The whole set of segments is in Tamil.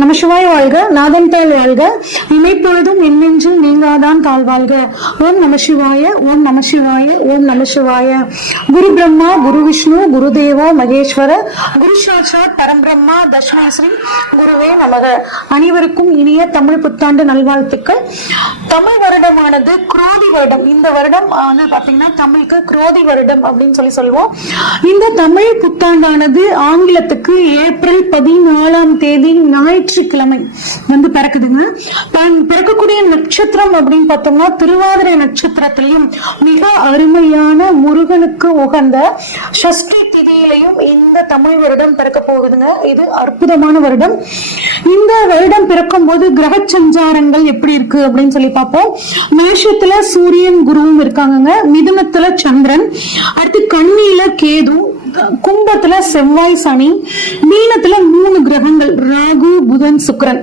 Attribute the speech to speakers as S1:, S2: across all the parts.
S1: நம்ம சிவாய் வாழ்க நாதன் தேல் வாழ்க இமைப்பொழுதும் என்னெஞ்சில் நீங்காதான் தாழ் வாழ்க ஓம் நம சிவாய ஓம் நம சிவாய ஓம் நம சிவாய குரு பிரம்மா குரு விஷ்ணு குரு தேவோ மகேஸ்வர குரு சாட்சாத் பரம்பிரம்மா தர்ஷனாஸ்ரீ குருவே நமக அனைவருக்கும் இனிய தமிழ் புத்தாண்டு நல்வாழ்த்துக்கள் தமிழ் வருடமானது குரோதி வருடம் இந்த வருடம் வந்து பாத்தீங்கன்னா தமிழுக்கு குரோதி வருடம் அப்படின்னு சொல்லி சொல்லுவோம் இந்த தமிழ் புத்தாண்டானது ஆங்கிலத்துக்கு ஏப்ரல் பதினாலாம் தேதி ஞாயிற்று ஞாயிற்றுக்கிழமை வந்து பிறக்குதுங்க பிறக்கக்கூடிய நட்சத்திரம் அப்படின்னு பார்த்தோம்னா திருவாதிரை நட்சத்திரத்திலையும் மிக அருமையான முருகனுக்கு உகந்த சஷ்டி திதியிலையும் இந்த தமிழ் வருடம் பிறக்க போகுதுங்க இது அற்புதமான வருடம் இந்த வருடம் பிறக்கும் போது கிரக சஞ்சாரங்கள் எப்படி இருக்கு அப்படின்னு சொல்லி பார்ப்போம் மேஷத்துல சூரியன் குருவும் இருக்காங்க மிதுனத்துல சந்திரன் அடுத்து கண்ணியில கேது கும்பத்துல செவ்வாய் சனி மீனத்துல மூணு கிரகங்கள் ராகு புதன் சுக்கரன்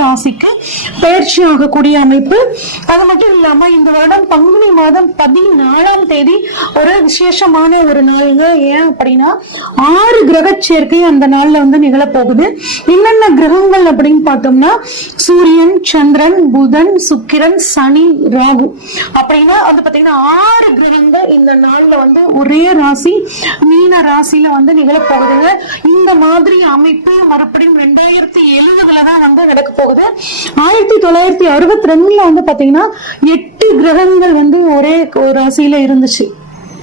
S1: ராசிக்கு பயிற்சி ஆகக்கூடிய அமைப்பு அது மட்டும் இல்லாம இந்த வருடம் பங்குனி மாதம் பதினாலாம் தேதி ஒரு விசேஷமான ஒரு நாள்ங்க ஏன் அப்படின்னா ஆறு கிரக சேர்க்கை அந்த நாள்ல வந்து நிகழப்போகுது என்னென்ன கிரகங்கள் அப்படின்னு பார்த்தோம்னா சூரியன் சந்திரன் புதன் சுக்கிரன் சனி ராகு அப்படின்னா வந்து பாத்தீங்கன்னா ஆறு கிரகங்கள் இந்த நாள்ல வந்து ஒரே ராசி மீன ராசியில வந்து நிகழப்போகுதுங்க இந்த மாதிரி அமைப்பு மறுபடியும் ரெண்டாயிரத்தி எழுபதுலதான் வந்து நடக்க போகுது போகுது ஆயிரத்தி தொள்ளாயிரத்தி அறுபத்தி ரெண்டுல வந்து பாத்தீங்கன்னா எட்டு கிரகங்கள் வந்து ஒரே ஒரு ராசியில இருந்துச்சு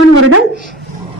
S1: பதினான்காம் வருடம்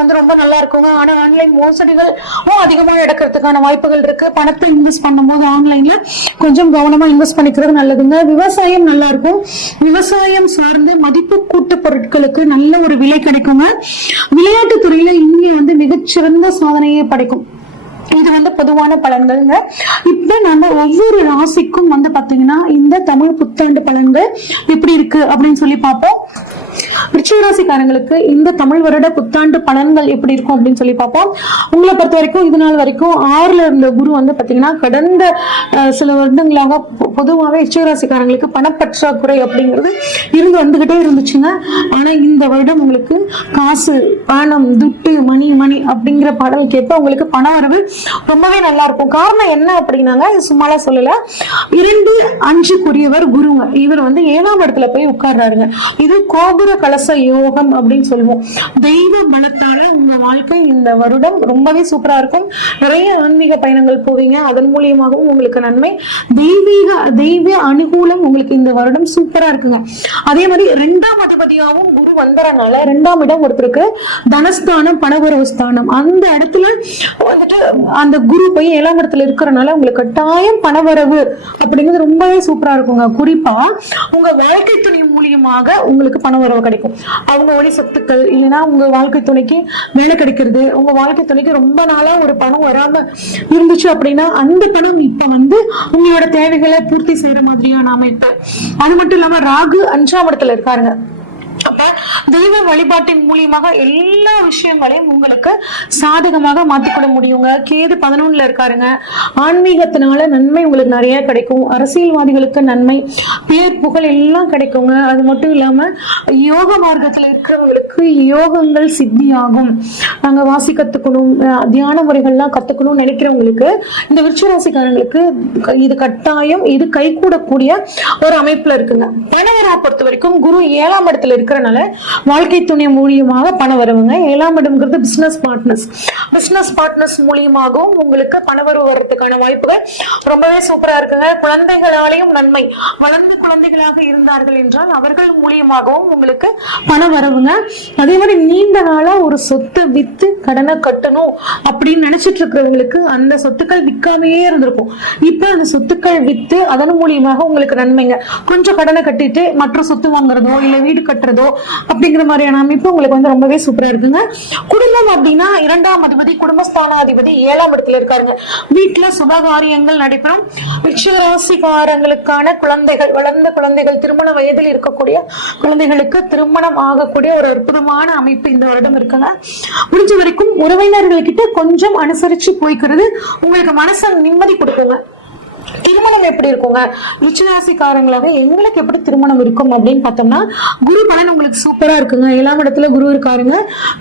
S1: வந்து ரொம்ப நல்லா இருக்குங்க ஆனா ஆன்லைன் மோசடிகள் அதிகமா நடக்கிறதுக்கான வாய்ப்புகள் இருக்கு பணத்தை இன்வெஸ்ட் பண்ணும்போது ஆன்லைன்ல கொஞ்சம் கவனமா இன்வெஸ்ட் பண்ணிக்கிறது நல்லதுங்க விவசாயம் நல்லா இருக்கும் விவசாயம் சார்ந்து மதிப்பு கூட்டு பொருட்களுக்கு நல்ல ஒரு விலை கிடைக்குங்க விளையாட்டு துறையில இந்தியா வந்து மிகச்சிறந்த சாதனையை படைக்கும் இது வந்து பொதுவான பலன்கள்ங்க இப்போ நம்ம ஒவ்வொரு ராசிக்கும் வந்து பாத்தீங்கன்னா இந்த தமிழ் புத்தாண்டு பலன்கள் எப்படி இருக்கு அப்படின்னு சொல்லி பார்ப்போம் ரிச்சிகராசிக்காரங்களுக்கு இந்த தமிழ் வருட புத்தாண்டு பலன்கள் எப்படி இருக்கும் அப்படின்னு சொல்லி பார்ப்போம் உங்களை பொறுத்த வரைக்கும் இது நாள் வரைக்கும் ஆறுல இருந்த குரு வந்து பாத்தீங்கன்னா கடந்த சில வருடங்களாக பொதுவாகவே ரிச்சிகராசிக்காரங்களுக்கு பணப்பற்றாக்குறை அப்படிங்கிறது இருந்து வந்துகிட்டே இருந்துச்சுங்க ஆனா இந்த வருடம் உங்களுக்கு காசு பணம் துட்டு மணி மணி அப்படிங்கிற பாடல் கேட்ப உங்களுக்கு பண வரவு ரொம்பவே நல்லா இருக்கும் காரணம் என்ன அப்படின்னாங்க சும்மாலாம் சொல்லல இரண்டு அஞ்சுக்குரியவர் குருங்க இவர் வந்து ஏழாம் இடத்துல போய் உட்கார்றாருங்க இது கோபுர கல ரச யோகம் அப்படின்னு சொல்லுவோம் தெய்வ பலத்தால உங்க வாழ்க்கை இந்த வருடம் ரொம்பவே சூப்பரா இருக்கும் நிறைய ஆன்மீக பயணங்கள் போவீங்க அதன் மூலியமாகவும் உங்களுக்கு நன்மை தெய்வீக தெய்வ அனுகூலம் உங்களுக்கு இந்த வருடம் சூப்பரா இருக்குங்க அதே மாதிரி ரெண்டாம் அதிபதியாகவும் குரு வந்தறனால ரெண்டாம் இடம் ஒருத்தருக்கு தனஸ்தானம் பணவரவு ஸ்தானம் அந்த இடத்துல வந்துட்டு அந்த குரு போய் ஏழாம் இடத்துல இருக்கிறனால உங்களுக்கு கட்டாயம் பணவரவு அப்படிங்கிறது ரொம்பவே சூப்பரா இருக்குங்க குறிப்பா உங்க வாழ்க்கை துணை மூலியமாக உங்களுக்கு பணவரவு கிடைக்கும் கிடைக்கும் அவங்க ஒளி சொத்துக்கள் இல்லைன்னா உங்க வாழ்க்கை துணைக்கு வேலை கிடைக்கிறது உங்க வாழ்க்கை துணைக்கு ரொம்ப நாளா ஒரு பணம் வராம இருந்துச்சு அப்படின்னா அந்த பணம் இப்ப வந்து உங்களோட தேவைகளை பூர்த்தி செய்யற மாதிரியான அமைப்பு அது மட்டும் இல்லாம ராகு அஞ்சாம் இடத்துல இருக்காருங்க அப்ப தெய்வ வழிபாட்டின் மூலியமாக எல்லா விஷயங்களையும் உங்களுக்கு சாதகமாக மாத்திக்கொள்ள முடியுங்க கேது பதினொன்னுல இருக்காருங்க ஆன்மீகத்தினால நன்மை உங்களுக்கு நிறைய கிடைக்கும் அரசியல்வாதிகளுக்கு நன்மை பேர் புகழ் எல்லாம் கிடைக்குங்க அது மட்டும் இல்லாம யோக மார்க்கத்துல இருக்கிறவங்களுக்கு யோகங்கள் சித்தியாகும் நாங்க வாசி கத்துக்கணும் தியான முறைகள்லாம் கத்துக்கணும்னு நினைக்கிறவங்களுக்கு இந்த விருச்சராசிக்காரங்களுக்கு இது கட்டாயம் இது கை கூடக்கூடிய ஒரு அமைப்புல இருக்குங்க பணவரா பொறுத்த வரைக்கும் குரு ஏழாம் இடத்துல இருக்கு இருக்கிறனால வாழ்க்கை துணை மூலியமாக பணம் வருவங்க ஏழாம் இடம்ங்கிறது பிசினஸ் பார்ட்னர்ஸ் பிசினஸ் பார்ட்னர்ஸ் மூலியமாகவும் உங்களுக்கு பணவரவு வர்றதுக்கான வாய்ப்புகள் ரொம்பவே சூப்பரா இருக்குங்க குழந்தைகளாலேயும் நன்மை வளர்ந்த குழந்தைகளாக இருந்தார்கள் என்றால் அவர்கள் மூலியமாகவும் உங்களுக்கு பணம் வரவுங்க அதே மாதிரி நீண்ட நாளா ஒரு சொத்து வித்து கடனை கட்டணும் அப்படின்னு நினைச்சிட்டு இருக்கிறவங்களுக்கு அந்த சொத்துக்கள் விற்காமையே இருந்திருக்கும் இப்ப அந்த சொத்துக்கள் வித்து அதன் மூலியமாக உங்களுக்கு நன்மைங்க கொஞ்சம் கடனை கட்டிட்டு மற்ற சொத்து வாங்குறதோ இல்ல வீடு கட்டுறதோ செய்கிறதோ அப்படிங்கிற மாதிரியான அமைப்பு உங்களுக்கு வந்து ரொம்பவே சூப்பரா இருக்குங்க குடும்பம் அப்படின்னா இரண்டாம் அதிபதி குடும்பஸ்தானாதிபதி ஏழாம் இடத்துல இருக்காருங்க வீட்டுல சுபகாரியங்கள் நடைபெறும் விருட்சராசிகாரங்களுக்கான குழந்தைகள் வளர்ந்த குழந்தைகள் திருமண வயதில் இருக்கக்கூடிய குழந்தைகளுக்கு திருமணம் ஆகக்கூடிய ஒரு அற்புதமான அமைப்பு இந்த வருடம் இருக்குங்க முடிஞ்ச வரைக்கும் உறவினர்கள் கிட்ட கொஞ்சம் அனுசரிச்சு போய்க்கிறது உங்களுக்கு மனசு நிம்மதி கொடுக்குங்க திருமணம் எப்படி இருக்குங்க ரிச்சராசிக்காரங்களாக எங்களுக்கு எப்படி திருமணம் இருக்கும் அப்படின்னு பார்த்தோம்னா குரு பலன் உங்களுக்கு சூப்பரா இருக்குங்க ஏழாம் இடத்துல குரு இருக்காருங்க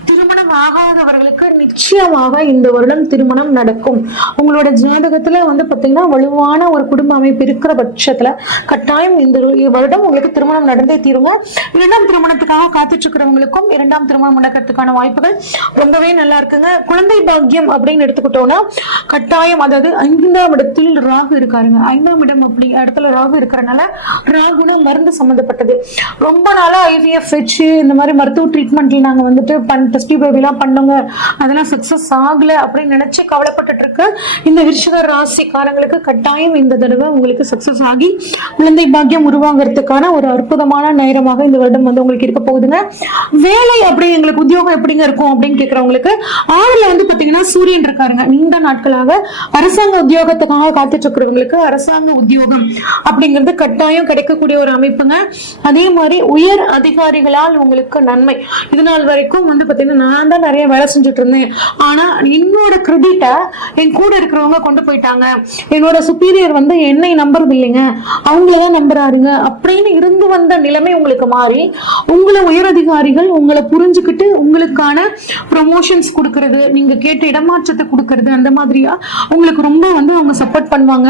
S1: திருமணம் ஆகாதவர்களுக்கு நிச்சயமாக இந்த வருடம் திருமணம் நடக்கும் உங்களோட ஜாதகத்துல வந்து பாத்தீங்கன்னா வலுவான ஒரு குடும்ப அமைப்பு இருக்கிற பட்சத்துல கட்டாயம் இந்த வருடம் உங்களுக்கு திருமணம் நடந்தே தீருங்க இரண்டாம் திருமணத்துக்காக காத்துட்டு இருக்கிறவங்களுக்கும் இரண்டாம் திருமணம் நடக்கிறதுக்கான வாய்ப்புகள் ரொம்பவே நல்லா இருக்குங்க குழந்தை பாக்கியம் அப்படின்னு எடுத்துக்கிட்டோம்னா கட்டாயம் அதாவது ஐந்தாம் இடத்தில் ராகு இருக்கு இருக்காருங்க ஐந்தாம் இடம் அப்படி இடத்துல ராகு இருக்கிறனால ராகுனா மருந்து சம்மந்தப்பட்டது ரொம்ப நாளா ஐவிஎஃப் வச்சு இந்த மாதிரி மருத்துவ ட்ரீட்மெண்ட்ல நாங்க வந்துட்டு பண் டெஸ்டி பேபிலாம் பண்ணுங்க அதெல்லாம் சக்ஸஸ் ஆகல அப்படின்னு நினைச்சு கவலைப்பட்டு இருக்கு இந்த விருஷக ராசி காரங்களுக்கு கட்டாயம் இந்த தடவை உங்களுக்கு சக்சஸ் ஆகி குழந்தை பாக்கியம் உருவாங்கிறதுக்கான ஒரு அற்புதமான நேரமாக இந்த வருடம் வந்து உங்களுக்கு இருக்க போகுதுங்க வேலை அப்படி எங்களுக்கு உத்தியோகம் எப்படிங்க இருக்கும் அப்படின்னு கேட்குறவங்களுக்கு ஆறுல வந்து பாத்தீங்கன்னா சூரியன் இருக்காருங்க நீண்ட நாட்களாக அரசாங்க உத்தியோகத்துக்காக காத்துட்டு இருக்கிறவங்க இருக்கிறவங்களுக்கு அரசாங்க உத்தியோகம் அப்படிங்கிறது கட்டாயம் கிடைக்கக்கூடிய ஒரு அமைப்புங்க அதே மாதிரி உயர் அதிகாரிகளால் உங்களுக்கு நன்மை இது நாள் வரைக்கும் வந்து பார்த்தீங்கன்னா நான் தான் நிறைய வேலை செஞ்சுட்டு இருந்தேன் ஆனா என்னோட கிரெடிட்டை என் கூட இருக்கிறவங்க கொண்டு போயிட்டாங்க என்னோட சுப்பீரியர் வந்து என்னை நம்புறது இல்லைங்க அவங்களதான் நம்புறாருங்க அப்படின்னு இருந்து வந்த நிலைமை உங்களுக்கு மாறி உங்களை உயர் அதிகாரிகள் உங்களை புரிஞ்சுக்கிட்டு உங்களுக்கான ப்ரொமோஷன்ஸ் கொடுக்கறது நீங்க கேட்ட இடமாற்றத்தை கொடுக்கறது அந்த மாதிரியா உங்களுக்கு ரொம்ப வந்து அவங்க சப்போர்ட் பண்ணுவாங்க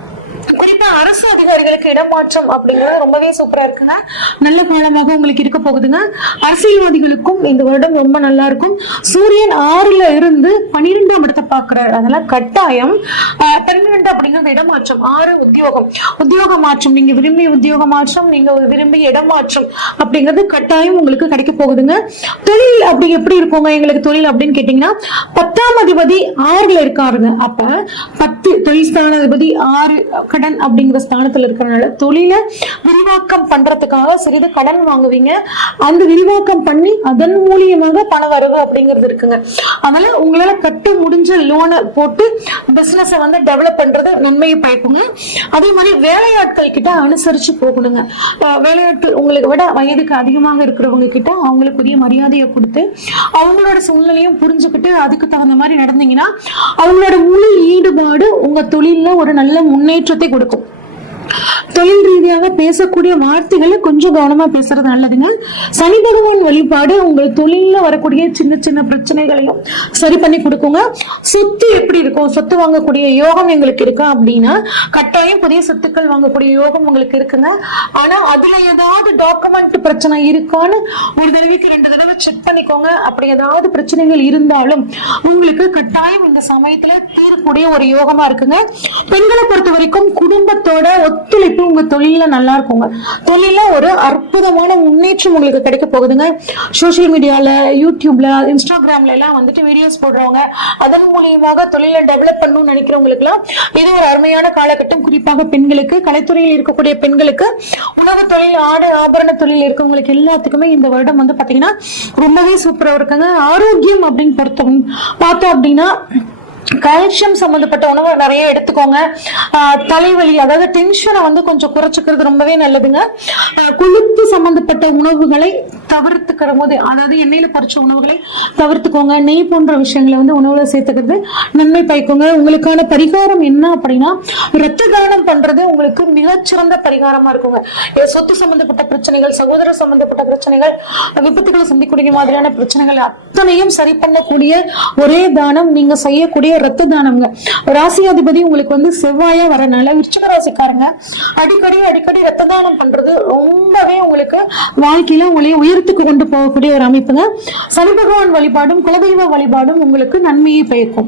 S1: குறிப்பா அரசு அதிகாரிகளுக்கு இடமாற்றம் அப்படிங்கிறது ரொம்பவே சூப்பரா இருக்குங்க நல்ல காலமாக உங்களுக்கு இருக்க போகுதுங்க அரசியல்வாதிகளுக்கும் இந்த வருடம் ரொம்ப நல்லா இருக்கும் சூரியன் ஆறுல இருந்து பனிரெண்டாம் இடத்தை பாக்குறாரு அதெல்லாம் கட்டாயம் பன்னிரெண்டு அப்படிங்கிறது இடமாற்றம் ஆறு உத்தியோகம் உத்தியோக மாற்றம் நீங்க விரும்பிய உத்தியோக மாற்றம் நீங்க விரும்பிய இடமாற்றம் அப்படிங்கிறது கட்டாயம் உங்களுக்கு கிடைக்க போகுதுங்க தொழில் அப்படி எப்படி இருக்குங்க எங்களுக்கு தொழில் அப்படின்னு கேட்டீங்கன்னா பத்தாம் அதிபதி ஆறுல இருக்காருங்க அப்ப பத்து தொழில் ஸ்தானாதிபதி ஆறு கடன் அப்படிங்கிற ஸ்தானத்தில் இருக்கிறனால தொழிலை விரிவாக்கம் பண்றதுக்காக சிறிது கடன் வாங்குவீங்க அந்த விரிவாக்கம் பண்ணி அதன் மூலியமாக பண வரவு அப்படிங்கிறது இருக்குங்க அதனால உங்களால கட்டு முடிஞ்ச லோனை போட்டு பிசினஸ் வந்து டெவலப் பண்றது நன்மையை பயக்குங்க அதே மாதிரி வேலையாட்கள் கிட்ட அனுசரிச்சு போகணுங்க வேலையாட்கள் உங்களுக்கு விட வயதுக்கு அதிகமாக இருக்கிறவங்க கிட்ட அவங்களுக்குரிய மரியாதையை கொடுத்து அவங்களோட சூழ்நிலையும் புரிஞ்சுக்கிட்டு அதுக்கு தகுந்த மாதிரி நடந்தீங்கன்னா அவங்களோட முழு ஈடுபாடு உங்க தொழில ஒரு நல்ல முன்னேற்றத்தை கொடுக்கும் தொழில் ரீதியாக பேசக்கூடிய வார்த்தைகளை கொஞ்சம் கவனமா பேசுறது நல்லதுங்க சனி பகவான் வழிபாடு உங்க தொழில வரக்கூடிய சின்ன சின்ன பிரச்சனைகளையும் சரி பண்ணி கொடுக்குங்க சொத்து எப்படி இருக்கும் சொத்து வாங்கக்கூடிய யோகம் எங்களுக்கு இருக்கா அப்படின்னா கட்டாயம் புதிய சொத்துக்கள் வாங்கக்கூடிய யோகம் உங்களுக்கு இருக்குங்க ஆனா அதுல ஏதாவது டாக்குமெண்ட் பிரச்சனை இருக்கான்னு ஒரு தடவைக்கு ரெண்டு தடவை செக் பண்ணிக்கோங்க அப்படி ஏதாவது பிரச்சனைகள் இருந்தாலும் உங்களுக்கு கட்டாயம் இந்த சமயத்துல தீரக்கூடிய ஒரு யோகமா இருக்குங்க பெண்களை பொறுத்த வரைக்கும் குடும்பத்தோட ஒத்துழைப்பு உங்க தொழில நல்லா இருக்குங்க தொழில ஒரு அற்புதமான முன்னேற்றம் உங்களுக்கு கிடைக்க போகுதுங்க சோசியல் மீடியால யூடியூப்ல இன்ஸ்டாகிராம்ல எல்லாம் வந்துட்டு வீடியோஸ் போடுறவங்க அதன் மூலியமாக தொழில டெவலப் பண்ணணும்னு நினைக்கிறவங்களுக்கு எல்லாம் இது ஒரு அருமையான காலகட்டம் குறிப்பாக பெண்களுக்கு கலைத்துறையில் இருக்கக்கூடிய பெண்களுக்கு உணவு தொழில் ஆடு ஆபரண தொழில் இருக்கவங்களுக்கு எல்லாத்துக்குமே இந்த வருடம் வந்து பாத்தீங்கன்னா ரொம்பவே சூப்பரா இருக்குங்க ஆரோக்கியம் அப்படின்னு பொறுத்தவங்க பார்த்தோம் அப்படின்னா கால்சியம் சம்மந்தப்பட்ட உணவு நிறைய எடுத்துக்கோங்க தலைவலி அதாவது டென்ஷனை வந்து கொஞ்சம் குறைச்சிக்கிறது ரொம்பவே நல்லதுங்க கொழுப்பு சம்மந்தப்பட்ட உணவுகளை தவிர்த்துக்கிற போது அதாவது எண்ணெயில பறிச்ச உணவுகளை தவிர்த்துக்கோங்க நெய் போன்ற விஷயங்களை வந்து உணவுல சேர்த்துக்கிறது நன்மை பயக்குங்க உங்களுக்கான பரிகாரம் என்ன அப்படின்னா ரத்த தானம் பண்றது உங்களுக்கு மிகச்சிறந்த பரிகாரமா இருக்குங்க சொத்து சம்பந்தப்பட்ட பிரச்சனைகள் சகோதர சம்பந்தப்பட்ட பிரச்சனைகள் விபத்துக்களை சந்திக்கூடிய மாதிரியான பிரச்சனைகள் அத்தனையும் சரி பண்ணக்கூடிய ஒரே தானம் நீங்க செய்யக்கூடிய ரத்த தானம்ங்க ராசியாதிபதி உங்களுக்கு வந்து செவ்வாயா வரனால விருச்சக ராசிக்காரங்க அடிக்கடி அடிக்கடி ரத்த தானம் பண்றது ரொம்பவே உங்களுக்கு வாழ்க்கையில உங்களை உயிர் தூரத்துக்கு கொண்டு போகக்கூடிய ஒரு அமைப்புங்க சனி பகவான் வழிபாடும் குலதெய்வ வழிபாடும் உங்களுக்கு நன்மையை பயக்கும்